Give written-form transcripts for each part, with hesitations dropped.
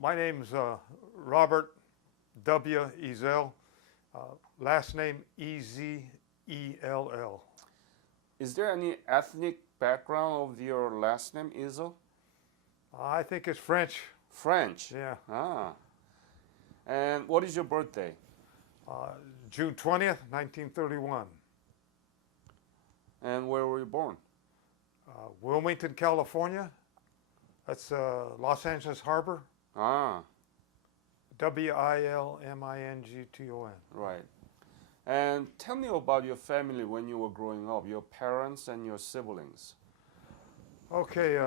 My name's Robert W. Ezell. Last name Ezell. Is there any ethnic background of your last name, Ezell? I think it's French. French. Yeah. Ah. And what is your birthday? Uh, June 20th, 1931. And where were you born? Wilmington, California. That's Los Angeles Harbor. Ah, Wilmington. right. And tell me about your family when you were growing up, your parents and your siblings. Okay.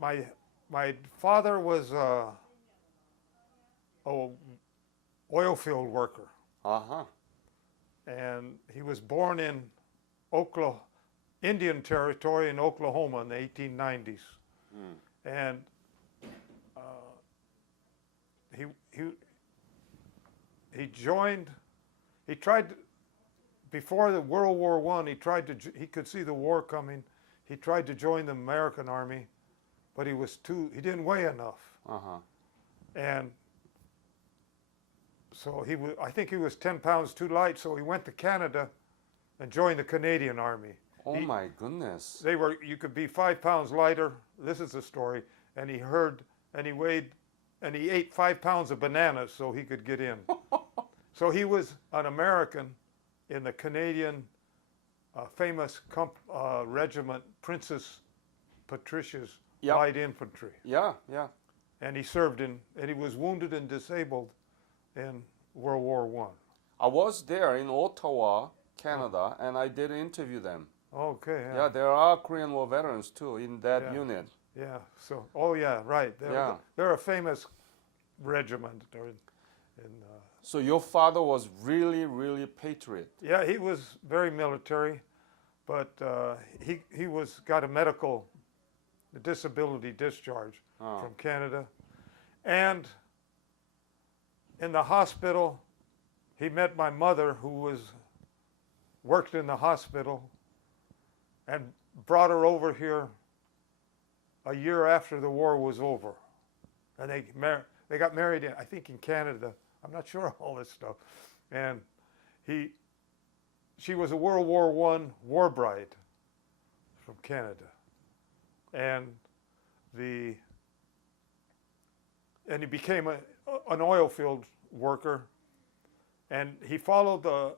My father was a oil field worker, Uh-huh. and he was born in Oklahoma, Indian Territory in Oklahoma in the 1890s. Mm. And he joined. He tried before the World War I. He could see the war coming. He tried to join the American Army, but he didn't weigh enough. Uh-huh. And so I think he was 10 pounds too light. So he went to Canada and joined the Canadian Army. Oh my goodness. You could be 5 pounds lighter. This is the story. And he ate 5 pounds of bananas so he could get in. So he was an American in the Canadian famous regiment, Princess Patricia's Yep. Light Infantry. Yeah, yeah. And he served and he was wounded and disabled in World War I. I was there in Ottawa, Canada, and I did interview them. Okay. Yeah, there are Korean War veterans too in that Yeah. unit. Yeah. So, oh yeah, right. They're a famous regiment. So your father was really, really patriot. Yeah, he was very military, but he got a medical disability discharge from Canada, and in the hospital, he met my mother, who worked in the hospital, and brought her over here a year after the war was over, and they got married I think in Canada. I'm not sure all this stuff, and she was a World War I war bride from Canada, and he became an oil field worker, and he followed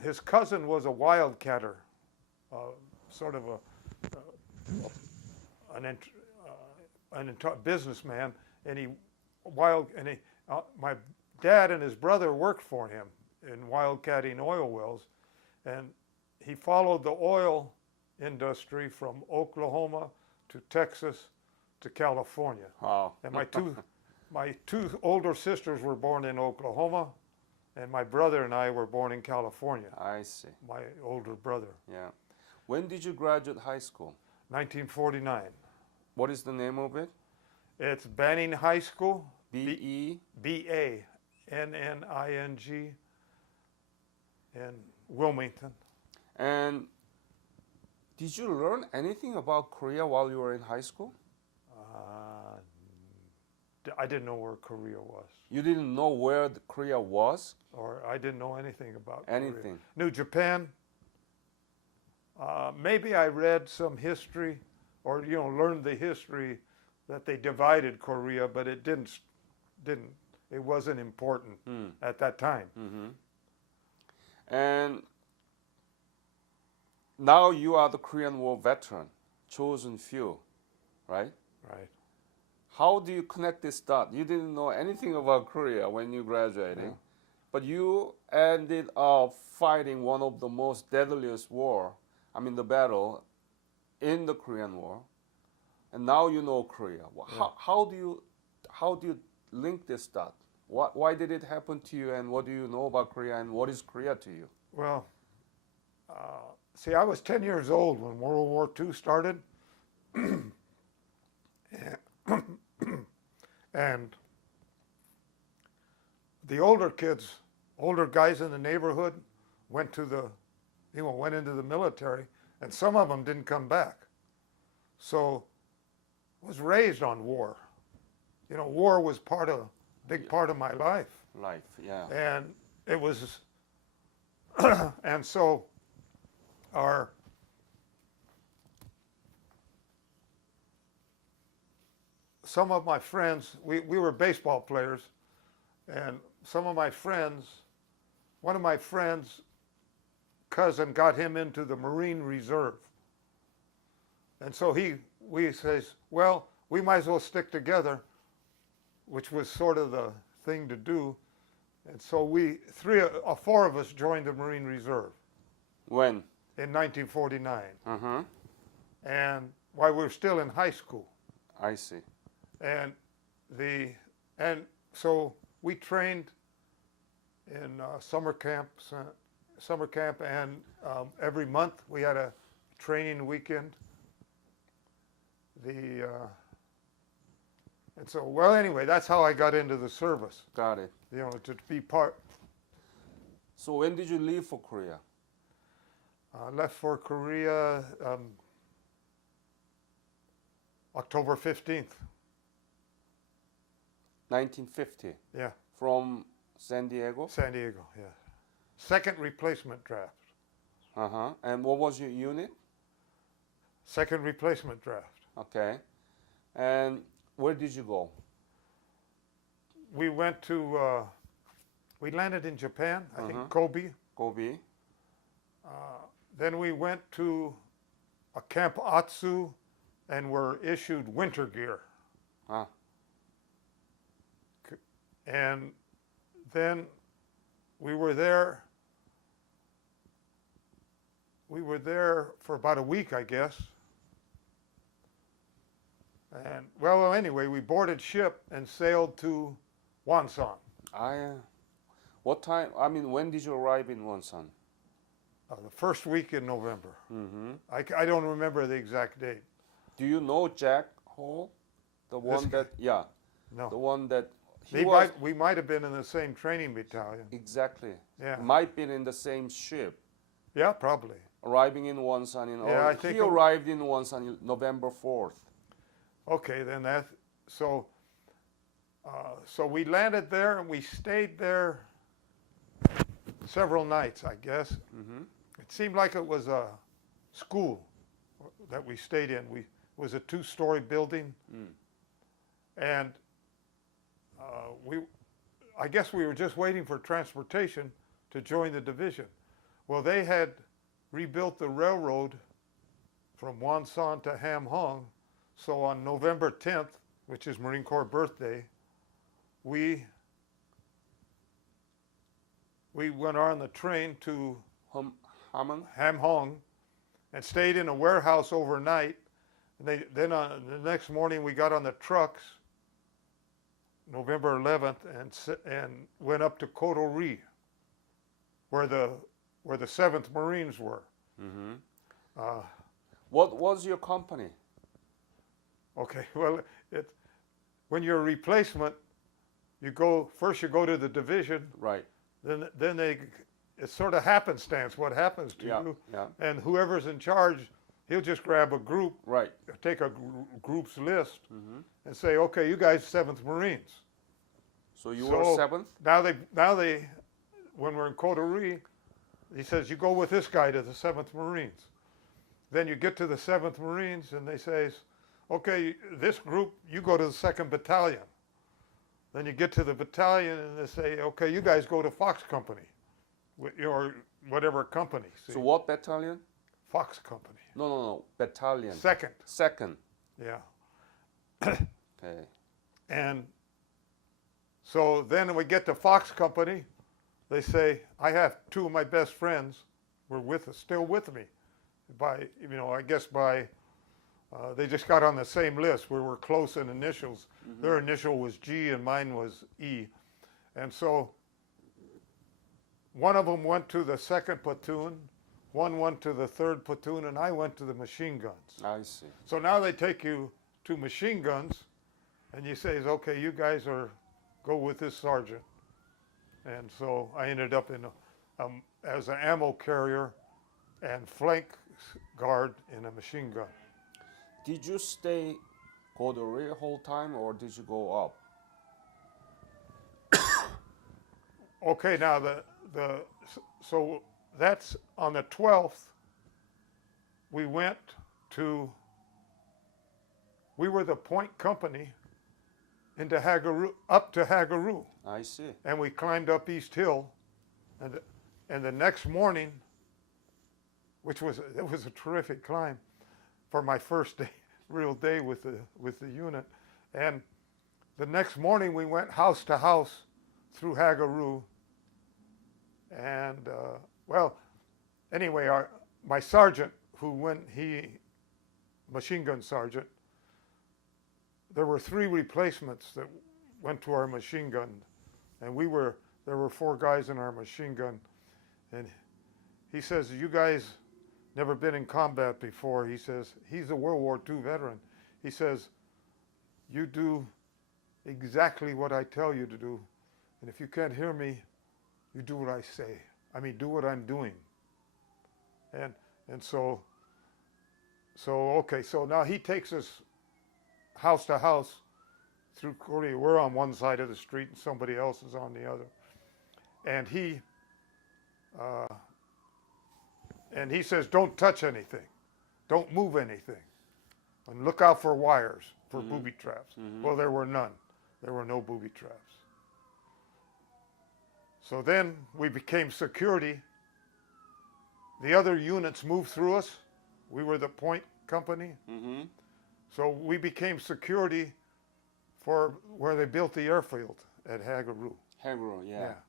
his cousin was a wildcatter, sort of a businessman, and my dad and his brother worked for him in wildcatting oil wells, and he followed the oil industry from Oklahoma to Texas to California. Wow. And my two older sisters were born in Oklahoma, and my brother and I were born in California. I see. My older brother. Yeah. When did you graduate high school? 1949. What is the name of it? It's Banning High School. B-E? B-A-N-N-I-N-G in Wilmington. And did you learn anything about Korea while you were in high school? I didn't know where Korea was. You didn't know where Korea was? Or I didn't know anything about Anything? Korea. Knew Japan. Maybe I read some history or learned the history that they divided Korea, but it wasn't important at that time. Mm-hmm. And now you are the Korean War veteran, chosen few, right? Right. How do you connect this dot? You didn't know anything about Korea when you graduated, but you ended up fighting one of the most deadliest the battle in the Korean War, and now you know Korea. How do you link this dot? Why did it happen to you, and what do you know about Korea, and what is Korea to you? Well, see, I was 10 years old when World War II started. And the older guys in the neighborhood went into the military, and some of them didn't come back. So I was raised on war. you know, war was big part of my life. Life, yeah. And it was, and so our, some of my friends, we were baseball players, and some of my friends, one of my friends' cousin got him into the Marine Reserve. And so we says, well, we might as well stick together, which was sort of the thing to do. And so four of us joined the Marine Reserve When? in 1949. Uh-huh. And while we were still in high school. I see. And so we trained in summer camp, and every month we had a training weekend. And so, well, anyway, that's how I got into the service. Got it. You know, to be part. So when did you leave for Korea? Left for Korea October 15th. 1950. Yeah, From San Diego? San Diego, yeah. Second replacement draft. Uh-huh. And what was your unit? Second replacement draft. Okay. And where did you go? We went to, we landed in Japan, I think Kobe. Kobe. Then we went to a Camp Atsu and were issued winter gear. Ah. And then we were there for about a week, I guess. And well, anyway, we boarded ship and sailed to Wonsan. What time, I mean, when did you arrive in Wonsan? The first week in November. Mm-hmm. I don't remember the exact date. Do you know Jack Hall? The one that, yeah. No. The one that, We might have been in the same training battalion. Exactly. Yeah. Might been in the same ship. Yeah, probably. Arriving in Wonsan in Yeah, I think he arrived in Wonsan November 4th. Okay, then so we landed there and we stayed there several nights, I guess. Mm-hmm. It seemed like it was a school that we stayed in. It was a 2-story building, and I guess we were just waiting for transportation to join the division. Well, they had rebuilt the railroad from Wonsan to Ham Hong, so on November 10th, which is Marine Corps birthday, we went on the train to Ham Hong and stayed in a warehouse overnight. And then on the next morning we got on the trucks, November 11th, and went up to Kotori, where the 7th Marines were. Mm-hmm. What was your company? Okay, well, when you're a replacement, you go to the division. Right. Then it's sort of happenstance what happens to you. Yeah. And whoever's in charge, he'll just grab a group, Right. take a group's list, and say, okay, you guys 7th Marines. So you were 7th? Now they, when we're in Kotori, he says, you go with this guy to the 7th Marines. Then you get to the 7th Marines and they say, okay, this group, you go to the 2nd Battalion. Then you get to the battalion and they say, okay, you guys go to Fox Company, or whatever company. See? So what battalion? Fox Company. No, battalion. 2nd. 2nd. Yeah. Okay. And so then we get to Fox Company, they say, I have 2 of my best friends were still with me. I guess they just got on the same list. We were close in initials. Their initial was G and mine was E. And so one of them went to the 2nd platoon, one went to the 3rd platoon, and I went to the machine guns. I see. So now they take you to machine guns, and you say, okay, you guys go with this sergeant. And so I ended up as an ammo carrier and flank guard in a machine gun. Did you stay Kodori whole time, or did you go up? Okay, now so that's on the 12th. We went to. We were the point company into Hagaru, up to Hagaru, I see. and we climbed up East Hill, and the next morning, it was a terrific climb for my first day, real day with the unit, and the next morning we went house to house through Hagaru, and well, anyway, my sergeant machine gun sergeant, there were 3 replacements that went to our machine gun, and there were 4 guys in our machine gun, and he says, you guys never been in combat before. He says, he's a World War II veteran. He says, you do exactly what I tell you to do, and if you can't hear me, you do what I say. I mean, do what I'm doing. And so okay, so now he takes us house to house through Korea. We're on one side of the street and somebody else is on the other. And he says, don't touch anything. Don't move anything. And look out for wires, for booby traps. Well, there were none. There were no booby traps. So then we became security. The other units moved through us. We were the point company. So we became security for where they built the airfield at Hagaru. Hagaru, yeah.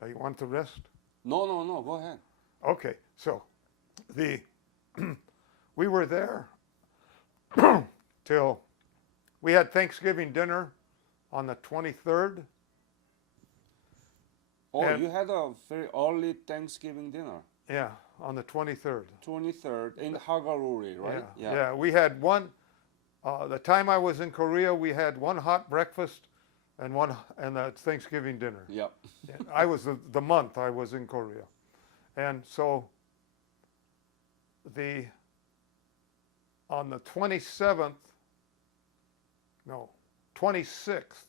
Now you want the rest? No, go ahead. Okay, so we were there till we had Thanksgiving dinner on the 23rd. Oh, And- you had a very early Thanksgiving dinner. Yeah, on the 23rd. 23rd in Hagaruri, right? Yeah. We had one. The time I was in Korea, we had one hot breakfast and a Thanksgiving dinner. Yep. I was the month I was in Korea, and so on the 26th,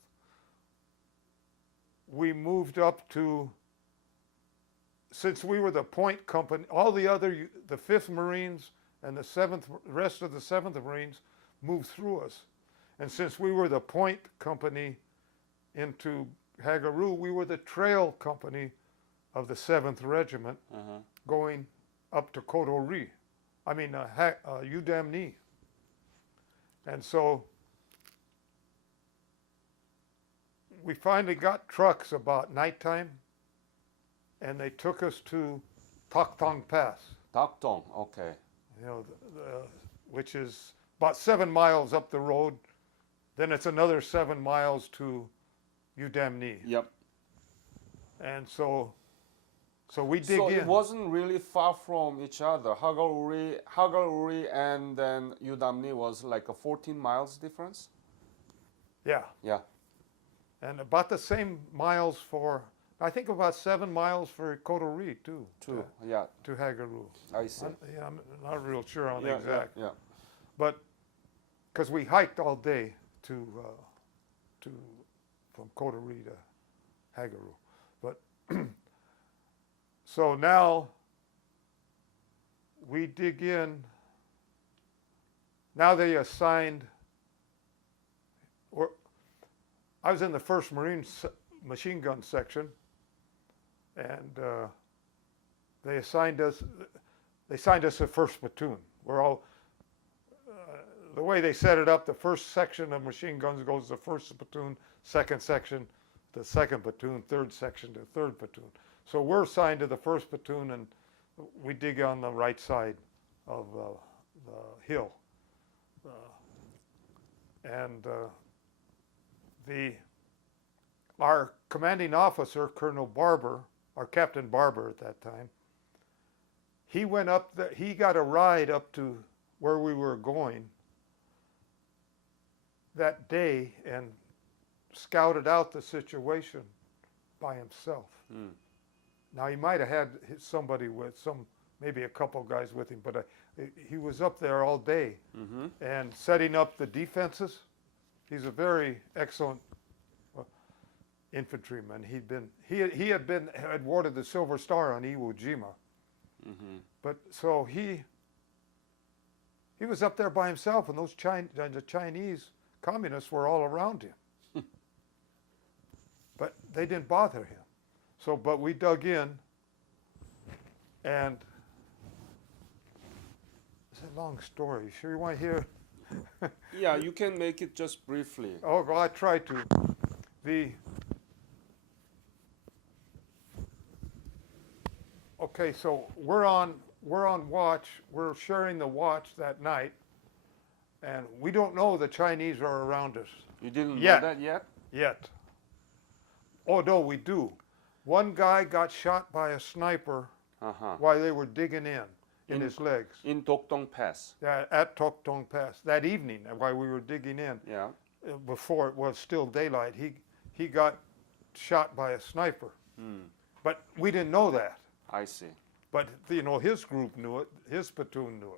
we moved up to. Since we were the point company, all the 5th Marines and the rest of the 7th Marines moved through us. And since we were the point company into Hagaru, we were the trail company of the 7th Regiment going up to Kodori. I mean, Udamni. And so we finally got trucks about nighttime, and they took us to Taktong Pass. Taktong, okay. You know, which is about 7 miles up the road. Then it's another 7 miles to Udamni. Yep. And so we dig So in. it wasn't really far from each other. Hagaruri and then Udamni was like a 14 miles difference? Yeah. Yeah. And about the same miles for, I think about 7 miles for Kodori too. Yeah. To Hagaru. I see. I'm not real sure on the exact. Yeah. But because we hiked all day from Kodori to Hagaru. But so now we dig in. Now they assigned. I was in the 1st Marine machine gun section, and they assigned us a 1st platoon. We're all the way they set it up. The 1st section of machine guns goes to 1st platoon, 2nd section to 2nd platoon, 3rd section to 3rd platoon. So we're assigned to the 1st platoon, and we dig on the right side of the hill, and our commanding officer, Colonel Barber, or Captain Barber at that time, he went up he got a ride up to where we were going that day and scouted out the situation by himself. Now he might have had somebody maybe a couple guys with him, but He was up there all day and setting up the defenses. He's a very excellent infantryman. He had warded the Silver Star on Iwo Jima. But so he was up there by himself, and the Chinese communists were all around him. But they didn't bother him. So, but we dug in, and it's a long story. Sure you want to hear? Yeah, you can make it just briefly. Oh, well, I try to. Okay, so we're on watch. We're sharing the watch that night, and we don't know the Chinese are around us You didn't Yet. know that yet? yet. Oh no, we do. One guy got shot by a sniper while they were digging in his legs. In Dokdong Pass. At Tok Tong Pass that evening, while we were digging in, Yeah. before it was still daylight, he got shot by a sniper. But we didn't know that. I see. But you know, his group knew it. His platoon knew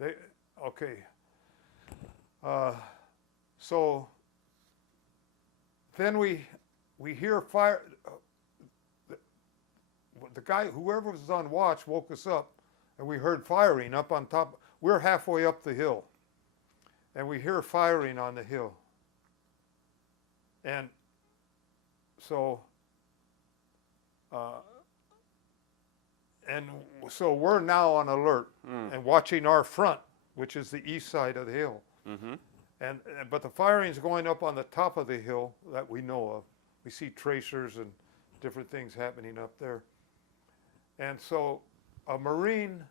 it. Okay. So then we hear fire. The guy, whoever was on watch, woke us up, and we heard firing up on top. We're halfway up the hill, and we hear firing on the hill. And so. And so we're now on alert and watching our front, which is the east side of the hill. But the firing's going up on the top of the hill that we know of. We see tracers and different things happening up there. And so a Marine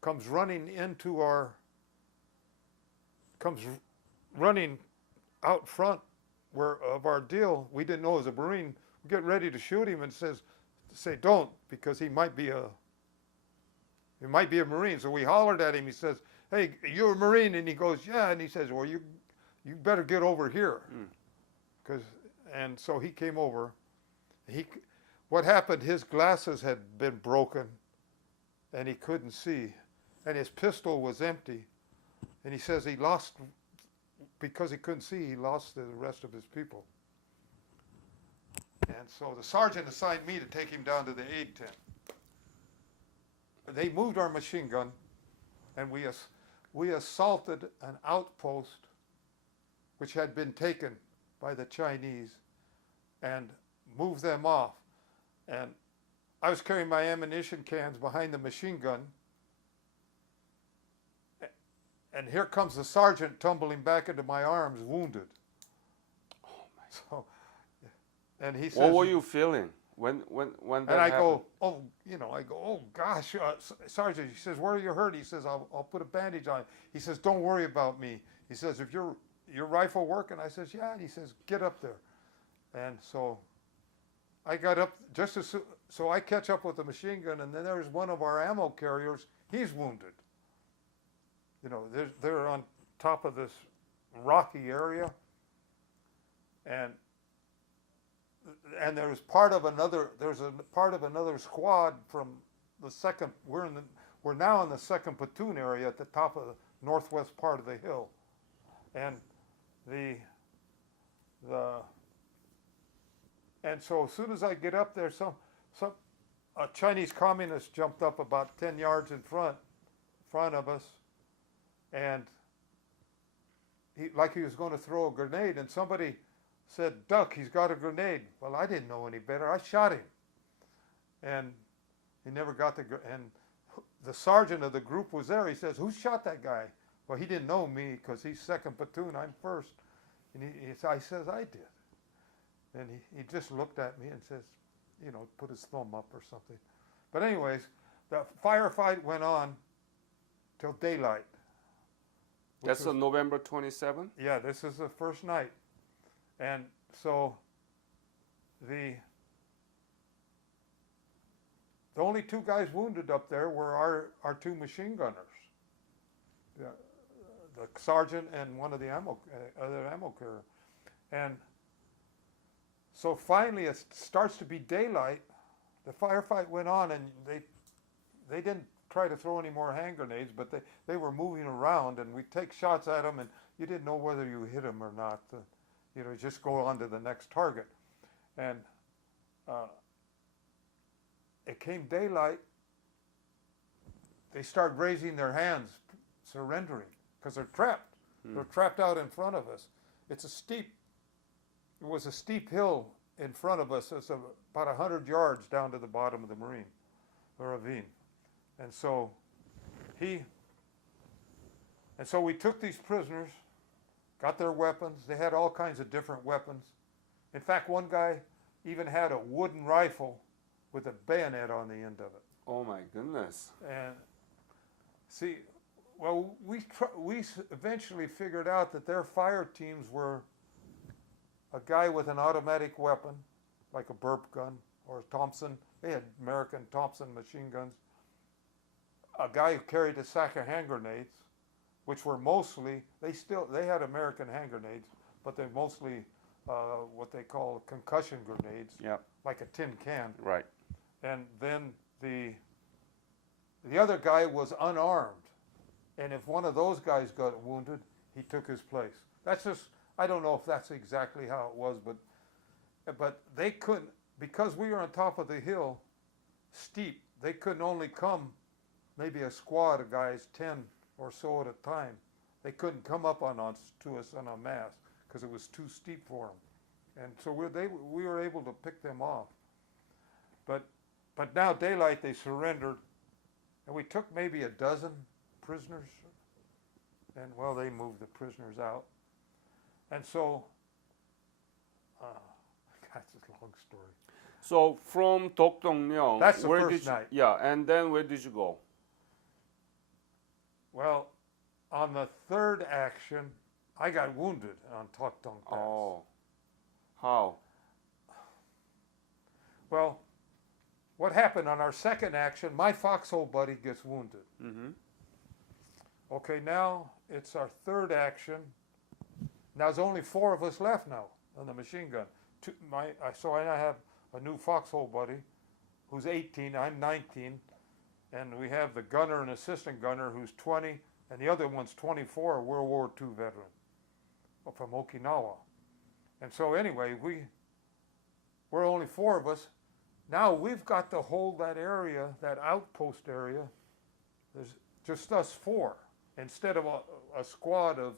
comes running out front of our deal. We didn't know it was a Marine. We get ready to shoot him and say don't, because he might be a Marine. So we hollered at him. He says, "Hey, you're a Marine?" And he goes, "Yeah." And he says, "Well, you better get over here," and so he came over. What happened? His glasses had been broken, and he couldn't see, and his pistol was empty. And he says he lost, because he couldn't see, he lost the rest of his people. And so the sergeant assigned me to take him down to the aid tent. They moved our machine gun, and we assaulted an outpost which had been taken by the Chinese and moved them off. And I was carrying my ammunition cans behind the machine gun, and here comes the sergeant tumbling back into my arms, wounded. Oh my. So, and he says, What were you feeling when that and I happened? go, oh gosh, Sergeant. He says, "Where are you hurt?" He says, "I'll put a bandage on." He says, "Don't worry about me." He says, "If your rifle working?" I says, "Yeah." And he says, "Get up there." And so I got up just as soon, so I catch up with the machine gun, and then there's one of our ammo carriers. He's wounded. You know, they're on top of this rocky area, and there's part of another squad from the second. We're now in the second platoon area at the top of the northwest part of the hill, and and so as soon as I get up there, a Chinese communist jumped up about 10 yards in front of us, and he was going to throw a grenade, and somebody said, "Duck, he's got a grenade." Well, I didn't know any better. I shot him, and he never got and the sergeant of the group was there. He says, "Who shot that guy?" Well, he didn't know me because he's second platoon, I'm first. And I says, "I did." And he just looked at me and says, put his thumb up or something. But anyways, the firefight went on till daylight. That's on November 27th? Yeah, this is the first night. And so the only two guys wounded up there were our two machine gunners, the sergeant and one of the other ammo carrier. And so finally it starts to be daylight. The firefight went on, and they didn't try to throw any more hand grenades, but they were moving around, and we'd take shots at them, and you didn't know whether you hit them or not. You know, just go on to the next target. And it came daylight, they start raising their hands, surrendering, because they're trapped. They're trapped out in front of us. It was a steep hill in front of us. It's about 100 yards down to the bottom of the ravine. And so we took these prisoners, got their weapons. They had all kinds of different weapons. In fact, one guy even had a wooden rifle with a bayonet on the end of it. Oh my goodness. And see, well, we eventually figured out that their fire teams were a guy with an automatic weapon, like a burp gun or a Thompson. They had American Thompson machine guns. A guy who carried a sack of hand grenades, which were mostly, they had American hand grenades, but they're mostly what they call concussion grenades, Yep. like a tin can. Right. And then the other guy was unarmed. And if one of those guys got wounded, he took his place. That's just, I don't know if that's exactly how it was, but they couldn't, because we were on top of the hill, steep, they couldn't only come maybe a squad of guys, 10 or so at a time. They couldn't come up to us en masse because it was too steep for them. And so we were able to pick them off. But now daylight, they surrendered, and we took maybe a dozen prisoners, and well, they moved the prisoners out. And so, that's a long story. So from Dokdongmyeong, That's the where first did you, night. Yeah, and then where did you go? Well, on the third action, I got wounded on Tokdong Pass. Oh, how? Well, what happened on our second action, my foxhole buddy gets wounded. Mm-hmm. Okay, now it's our third action. Now there's only 4 of us left now on the machine gun. So I now have a new foxhole buddy who's 18, I'm 19, and we have the gunner and assistant gunner who's 20, and the other one's 24, a World War II veteran from Okinawa. And so anyway, we're only 4 of us. Now we've got to hold that area, that outpost area. There's just us 4 instead of a squad of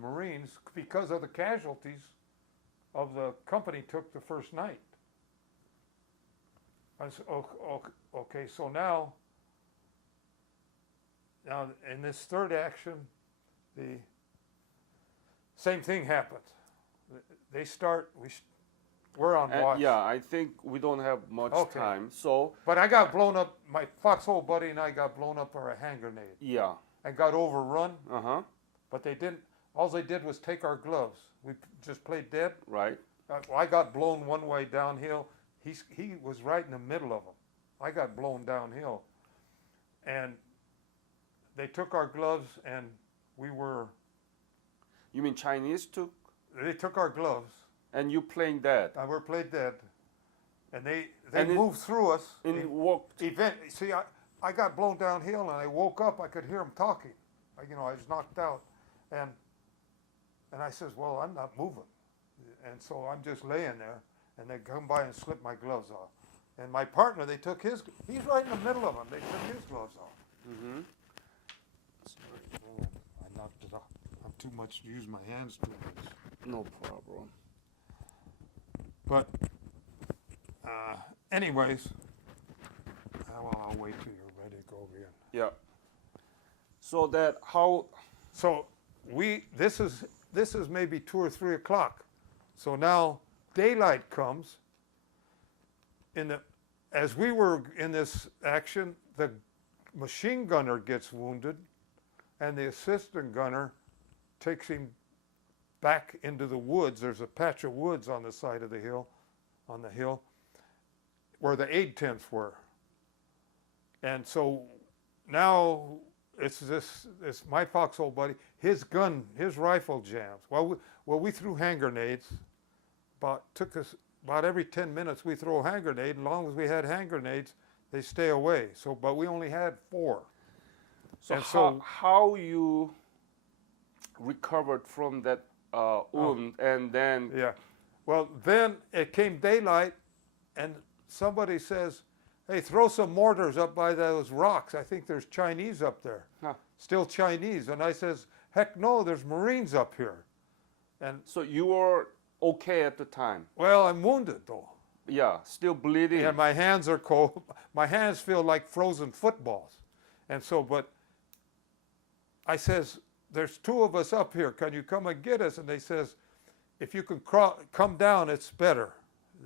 Marines because of the casualties of the company took the first night. Okay, so now in this third action, the same thing happened. We're on watch. Yeah, I think we don't have much Okay. time. So But I got blown up, my foxhole buddy and I got blown up for a hand grenade yeah, and got overrun, uh-huh, but all they did was take our gloves. We just played dead. right. I got blown one way downhill. He was right in the middle of them. I got blown downhill. And they took our gloves and You mean Chinese took, they took our gloves and you playing dead? and we played dead. And they And moved through us. And walked. See, I got blown downhill and I woke up, I could hear them talking. I was knocked out. And I says, well, I'm not moving. And so I'm just laying there, and they come by and slip my gloves off. And my partner, he's right in the middle of them. They took his gloves off. Mm-hmm. Sorry, I knocked it off. I'm too much to use my hands too much. No problem. But, anyways, I'll wait till you're ready to go again. Yeah. So that how? So this is maybe 2 or 3 o'clock. So now daylight comes. As we were in this action, the machine gunner gets wounded, and the assistant gunner takes him back into the woods. There's a patch of woods on the side of the hill, where the aid tents were. And so now it's my foxhole buddy. His rifle jams. Well, we threw hand grenades. Took us about every 10 minutes we throw a hand grenade. As long as we had hand grenades, they stay away. So, but we only had 4. So And how you recovered from that wound, and then Yeah. Well, then it came daylight, and somebody says, "Hey, throw some mortars up by those rocks. I think there's Chinese up there." Huh. Still Chinese. And I says, "Heck no, there's Marines up here." And so you were okay at the time. well, I'm wounded though. Yeah, still bleeding. And my hands are cold. My hands feel like frozen footballs. And so, but I says, "There's 2 of us up here. Can you come and get us?" And they says, "If you can come down, it's better."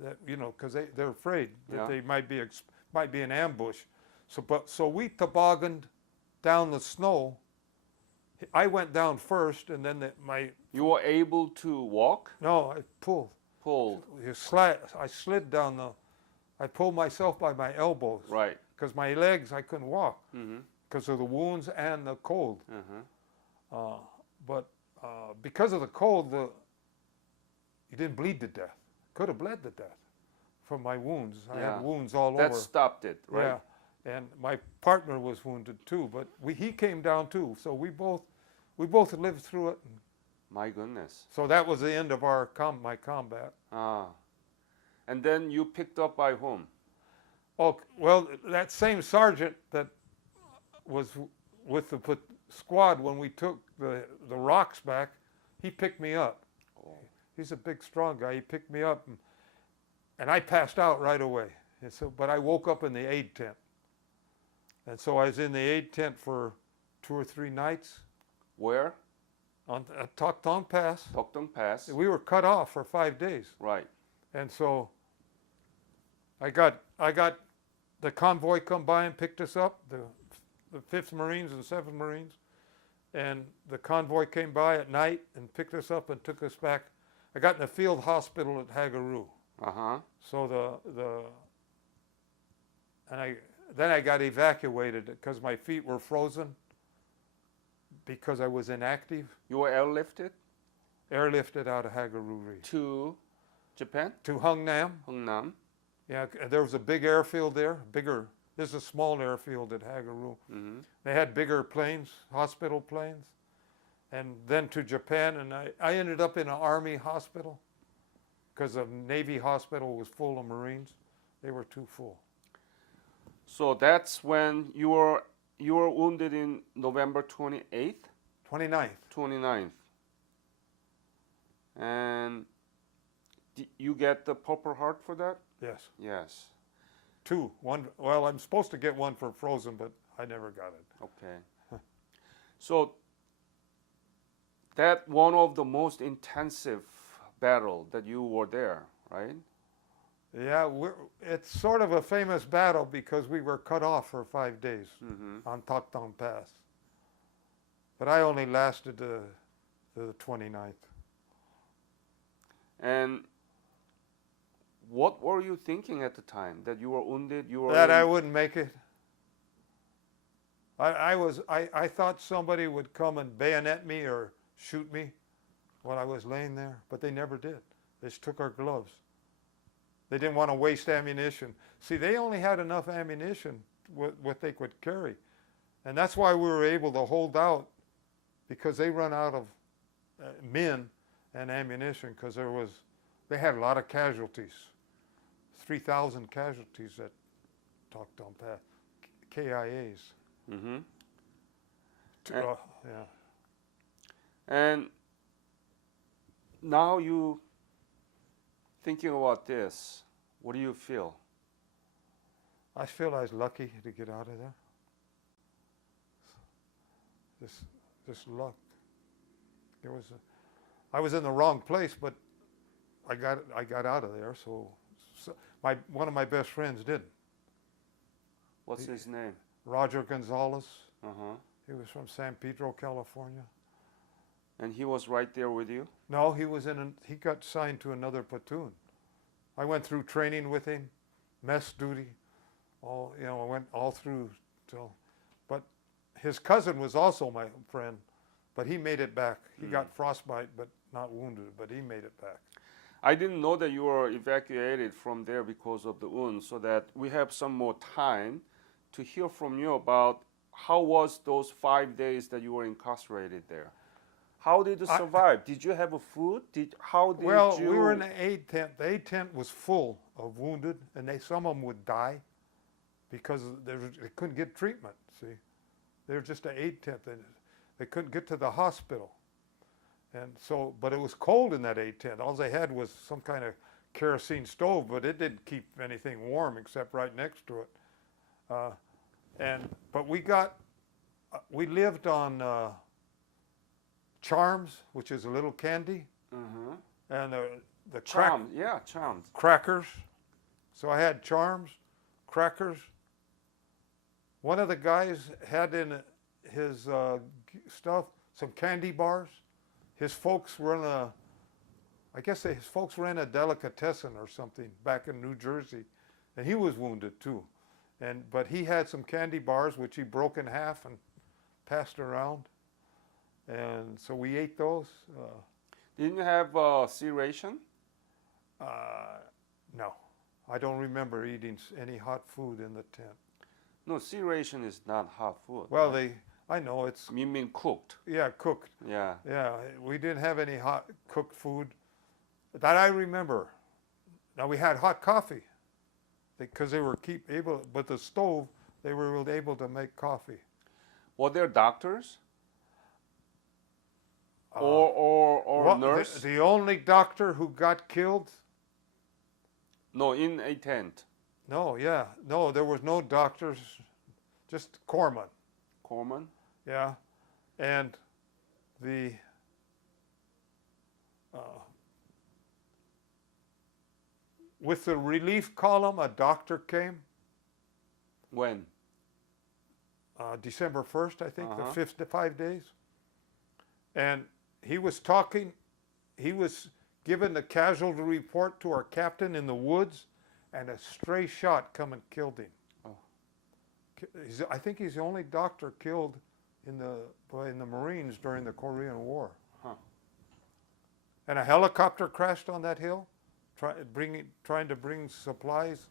That, you know, because they're afraid that Yeah. they might be an ambush. So we tobogganed down the snow. I went down first, and then You were able to walk, I pulled. pulled, I slid down I pulled myself by my elbows. right. Because my legs, I couldn't walk Mm-hmm. because of the wounds and the cold. Uh-huh. But because of the cold, you didn't bleed to death. Could have bled to death from my wounds. I Yeah. had wounds all That over. stopped it, right? Yeah, and my partner was wounded too, but he came down too. So we both lived through it. My goodness. So that was the end of my combat. And then you picked up by whom? Oh well, that same sergeant that was with the squad when we took the rocks back, he picked me up. Oh. He's a big, strong guy. He picked me up, and I passed out right away. And so, but I woke up in the aid tent, and so I was in the aid tent for 2 or 3 nights Where? on Tok Tong Pass. Tokdong Pass. We were cut off for 5 days, Right. and so I got the convoy come by and picked us up, the 5th Marines and 7th Marines, and the convoy came by at night and picked us up and took us back. I got in the field hospital at Hagaroo. Uh-huh. So then I got evacuated because my feet were frozen because I was inactive. You were airlifted Airlifted out of Hagaroo to Japan, to Hungnam. Hungnam. Yeah, there was a big airfield there. There's a small airfield at Hagaroo. Mm-hmm. They had bigger planes, hospital planes, and then to Japan. And I ended up in an Army hospital because the Navy hospital was full of Marines. They were too full. So that's when you were wounded in November 28th, 29th. 29th. And you get the Purple Heart for that? Yes. Yes. 2. One. Well, I'm supposed to get one for frozen, but I never got it. Okay. So that one of the most intensive battle that you were there, right? Yeah, it's sort of a famous battle because we were cut off for 5 days on Tok Tong Pass. But I only lasted the 29th. And what were you thinking at the time that you were wounded? That I wouldn't make it. I thought somebody would come and bayonet me or shoot me while I was laying there, but they never did. They just took our gloves. They didn't want to waste ammunition. See, they only had enough ammunition, what they could carry. And that's why we were able to hold out, because they run out of men and ammunition, because they had a lot of casualties. 3,000 casualties at Tok Tong Pass, KIAs. Mm-hmm. Yeah. And now you thinking about this, what do you feel? I feel I was lucky to get out of there. Just luck. I was in the wrong place, but I got out of there. So one of my best friends didn't. What's his name? Roger Gonzalez. Uh-huh. He was from San Pedro, California. And he was right there with you? No, he got signed to another platoon. I went through training with him, mess duty, I went all through but his cousin was also my friend, but he made it back. He got frostbite, but not wounded, but he made it back. I didn't know that you were evacuated from there because of the wound, so that we have some more time to hear from you about how was those 5 days that you were incarcerated there. How did you survive? Did you have a food? How did Well, you? we were in the aid tent. The aid tent was full of wounded, and some of them would die because they couldn't get treatment. See, they were just an aid tent. They couldn't get to the hospital, and so. But it was cold in that aid tent. All they had was some kind of kerosene stove, but it didn't keep anything warm except right next to it. But we lived on Charms, which is a little candy, and the Charmed, yeah, charmed. crackers. So I had Charms, crackers. One of the guys had in his stuff some candy bars. His folks were his folks ran a delicatessen or something back in New Jersey, and he was wounded too. But he had some candy bars which he broke in half and passed around, and so we ate those. Didn't you have sea ration? No, I don't remember eating any hot food in the tent. No, sea ration is not hot food. Well, right? I know it's You mean cooked? cooked. Yeah. Yeah, we didn't have any hot cooked food that I remember. Now we had hot coffee because they were able with the stove. They were able to make coffee. Were there doctors? Or nurse? The only doctor who got killed? No, in a tent. No, there was no doctors, just corpsmen. Corpsman? Yeah, and with the relief column, a doctor came. When? December 1st, I think, the 5 days. And he was talking, he was giving the casualty report to our captain in the woods, and a stray shot come and killed him. Oh. I think he's the only doctor killed in the Marines during the Korean War. Huh. And a helicopter crashed on that hill, trying to bring supplies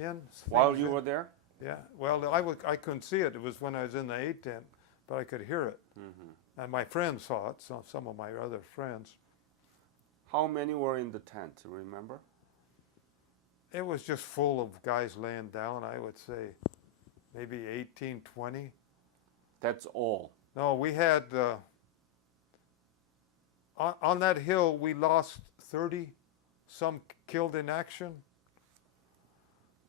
in. While you were there? Yeah, well, I couldn't see it. It was when I was in the aid tent, but I could hear it. Mm-hmm. And my friends saw it, some of my other friends. How many were in the tent, remember? It was just full of guys laying down, I would say maybe 18, 20. That's all? No, we had, on that hill, we lost 30, some killed in action.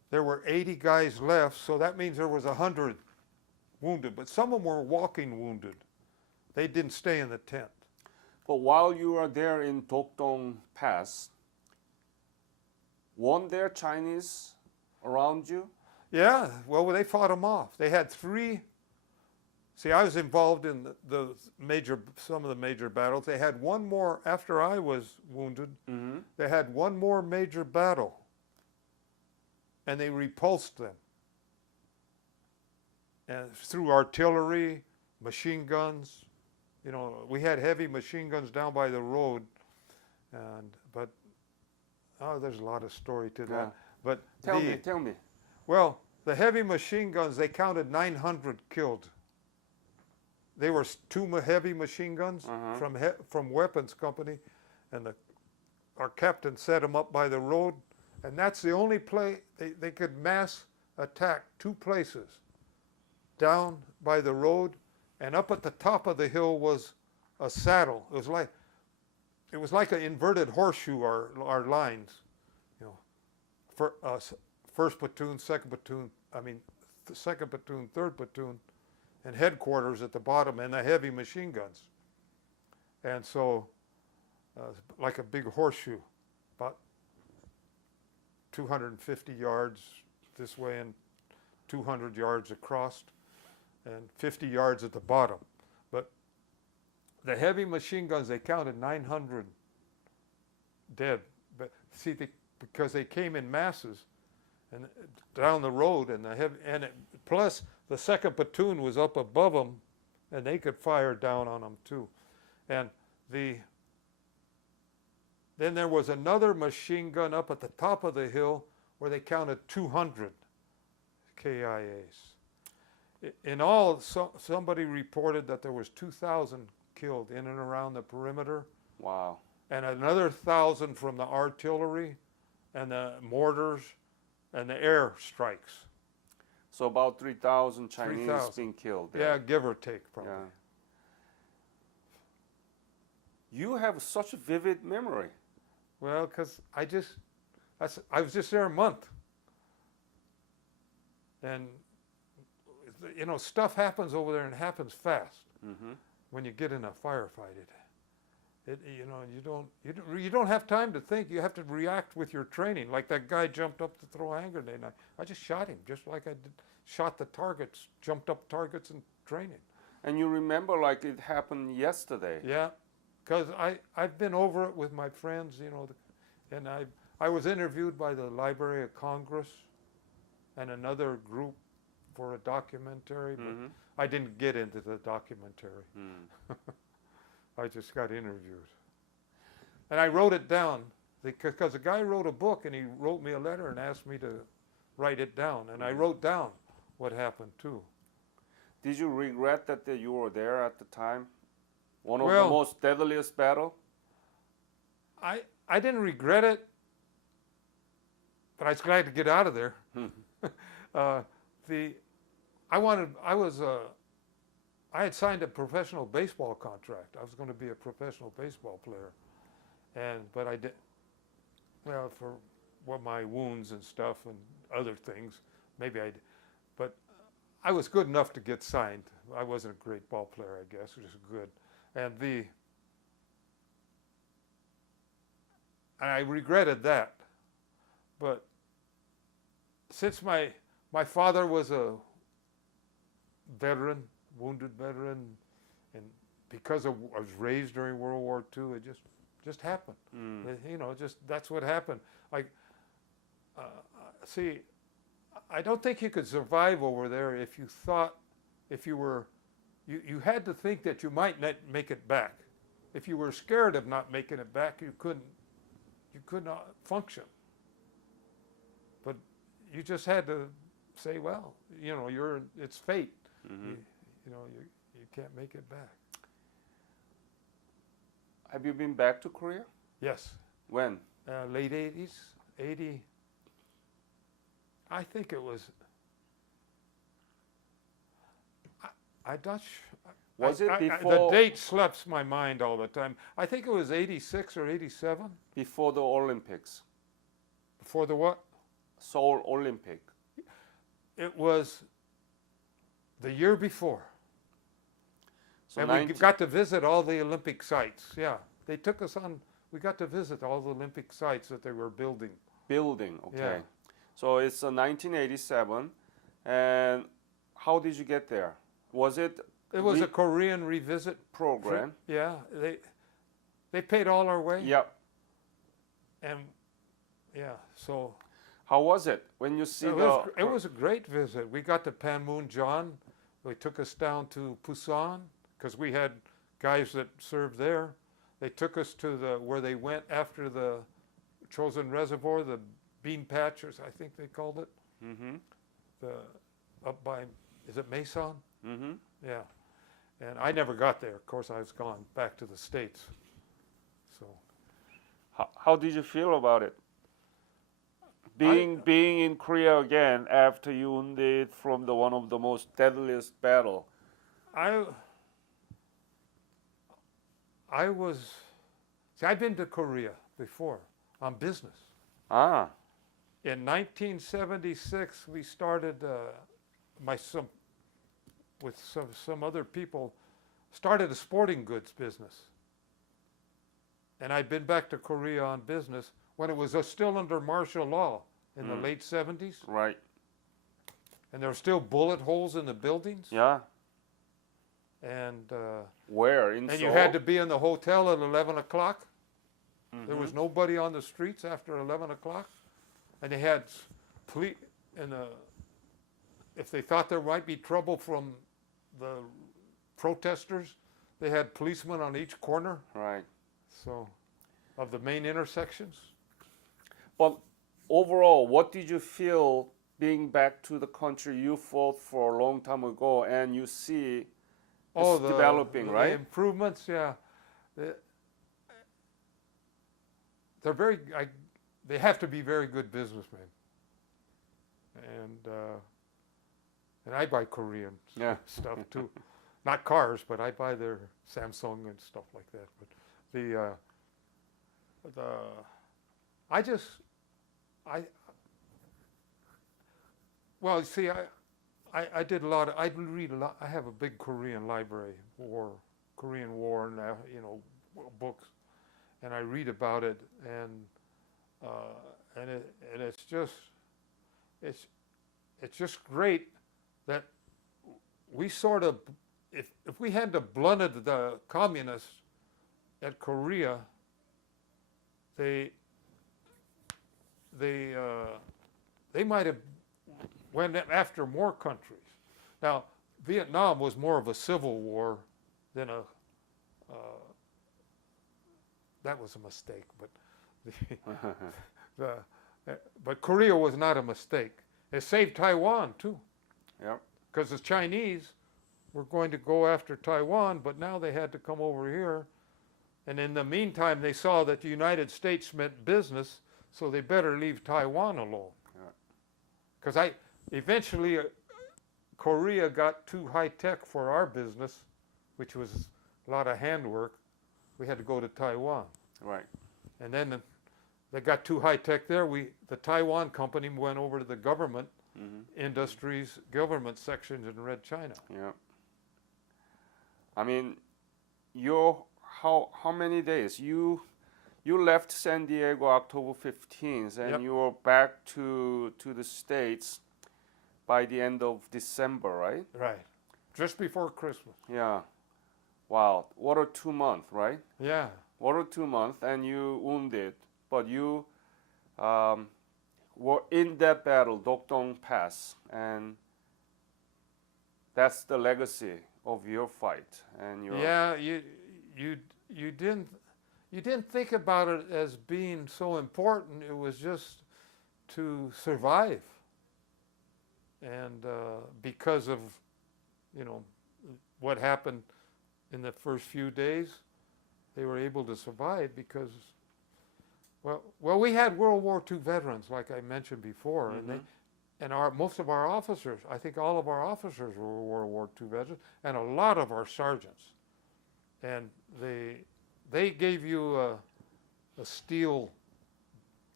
There were 80 guys left, so that means there was 100 wounded, but some of them were walking wounded. They didn't stay in the tent. But while you were there in Dokdong Pass, weren't there Chinese around you? Yeah, well, they fought them off. They had 3. See, I was involved in some of the major battles. They had one more after I was wounded. Mm-hmm. They had one more major battle, and they repulsed them. And through artillery, machine guns. You know, we had heavy machine guns down by the road, but there's a lot of story to that. Yeah. But tell me. Well, the heavy machine guns, they counted 900 killed. They were 2 heavy machine guns from weapons company, and our captain set them up by the road, and that's the only place they could mass attack 2 places, down by the road, and up at the top of the hill was a saddle. It was like an inverted horseshoe. Our lines, you know, first platoon, second platoon. The second platoon, third platoon, and headquarters at the bottom, and the heavy machine guns. And so, like a big horseshoe, about 250 yards this way and 200 yards across, and 50 yards at the bottom. But the heavy machine guns, they counted 900 dead. But see, because they came in masses and down the road, and plus the second platoon was up above them, and they could fire down on them too. And the Then there was another machine gun up at the top of the hill where they counted 200 KIAs. In all, somebody reported that there was 2,000 killed in and around the perimeter, Wow. and another 1,000 from the artillery and the mortars and the air strikes. So about 3,000 Chinese 3,000. being killed Yeah, there. give or take, probably. Yeah. You have such a vivid memory. Well, because I was just there a month. And, you know, stuff happens over there and happens fast. Mm-hmm. When you get in a firefight. You know, you don't have time to think. You have to react with your training. Like that guy jumped up to throw a hand grenade, and I just shot him, just like I did, shot the targets, jumped up targets in training. And you remember like it happened yesterday. Yeah, because I've been over it with my friends, you know, and I was interviewed by the Library of Congress and another group for a documentary, but Mm-hmm. I didn't get into the documentary. Mm. I just got interviewed. And I wrote it down because a guy wrote a book and he wrote me a letter and asked me to write it down. And I wrote down what happened too. Did you regret that you were there at the time? One of Well, the most deadliest battle? I didn't regret it, but I was glad to get out of there. I had signed a professional baseball contract. I was going to be a professional baseball player, but I did. Well, for my wounds and stuff and other things, maybe I did. But I was good enough to get signed. I wasn't a great ball player, I guess, just good. And I regretted that. But since my father was a veteran, wounded veteran, and because I was raised during World War II, it just happened. You know, that's what happened. See, I don't think you could survive over there if you had to think that you might not make it back. If you were scared of not making it back, you could not function. But you just had to say, well, you know, it's fate. Mm-hmm. You know, you can't make it back. Have you been back to Korea? Yes. When? Late 80s, 80. I think it was. I'm not sure. Was it the before? date slips my mind all the time. I think it was 86 or 87. Before the Olympics. Before the what? Seoul Olympic. It was the year before. So And we got to visit all the Olympic sites. Yeah, they took us on. We got to visit all the Olympic sites that they were building. Building, okay. Yeah. So it's 1987, and how did you get there? Was it? It was a Korean revisit program. Yeah, they paid all our way. Yep. And yeah, so How was it when you see it was a great visit. We got to Panmunjom. They took us down to Busan because we had guys that served there. They took us to where they went after the Chosin Reservoir, the bean patchers, I think they called it. Mm-hmm. Up by, is it Mason? Mm-hmm. Yeah. And I never got there. Of course, I was gone back to the States. So How did you feel about it? Being in Korea again after you wounded from one of the most deadliest battle. I've been to Korea before on business. Ah. In 1976, we started, with some other people, started a sporting goods business. And I'd been back to Korea on business when it was still under martial law in the late 70s. Right. And there were still bullet holes in the buildings. Yeah. And Where in and Seoul? you had to be in the hotel at 11 o'clock. Mm-hmm. There was nobody on the streets after 11 o'clock. And they had police, if they thought there might be trouble from the protesters, they had policemen on each corner. Right. So of the main intersections. But overall, what did you feel being back to the country you fought for a long time ago, and you see it's developing, the right? improvements, yeah. They're they have to be very good businessmen. And I buy Korean stuff too. Not cars, but I buy their Samsung and stuff like that. But well, see, I did a lot. I read a lot. I have a big Korean library, Korean War, and books, and I read about it, and it's just great that we sort of, if we hadn't have blunted the communists at Korea, they might have went after more countries. Now, Vietnam was more of a civil war than that was a mistake, but Korea was not a mistake. It saved Taiwan too. Yeah. Because the Chinese were going to go after Taiwan, but now they had to come over here. And in the meantime, they saw that the United States meant business, so they better leave Taiwan alone. Because eventually, Korea got too high tech for our business, which was a lot of handwork. We had to go to Taiwan. Right. And then they got too high tech there. The Taiwan company went over to the government industries, government sections in Red China. Yeah. I mean, how many days? You left San Diego October 15th, and you were back to the States by the end of December, right? Right. Just before Christmas. Yeah. Wow. What a 2 month, right? Yeah. What a 2 month, and you wounded, but you were in that battle, Dokdong Pass, and that's the legacy of your fight. And your you didn't think about it as being so important. It was just to survive, and because of what happened in the first few days, they were able to survive because. Well, we had World War II veterans, like I mentioned before, and most of our officers, I think all of our officers were World War II veterans, and a lot of our sergeants, and they gave you a steel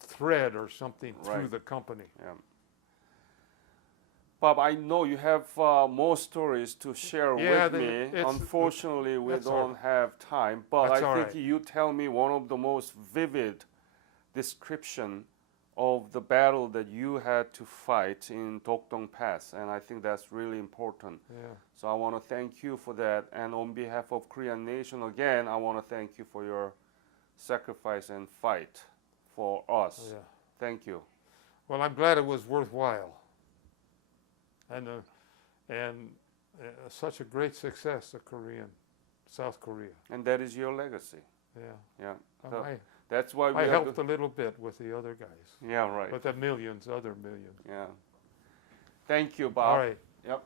thread or something through the company. Yeah. Bob, I know you have more stories to share with me. Unfortunately, we don't have time, but I think you tell me one of the most vivid description of the battle that you had to fight in Dokdong Pass, and I think that's really important. Yeah. So I want to thank you for that, and on behalf of Korean Nation again, I want to thank you for your sacrifice and fight for us. Yeah. Thank you. Well, I'm glad it was worthwhile, and such a great success, South Korea. And that is your legacy. Yeah. Yeah. So that's why I helped a little bit with the other guys. Yeah, right. With the other millions. Yeah. Thank you, Bob. All right. Yep.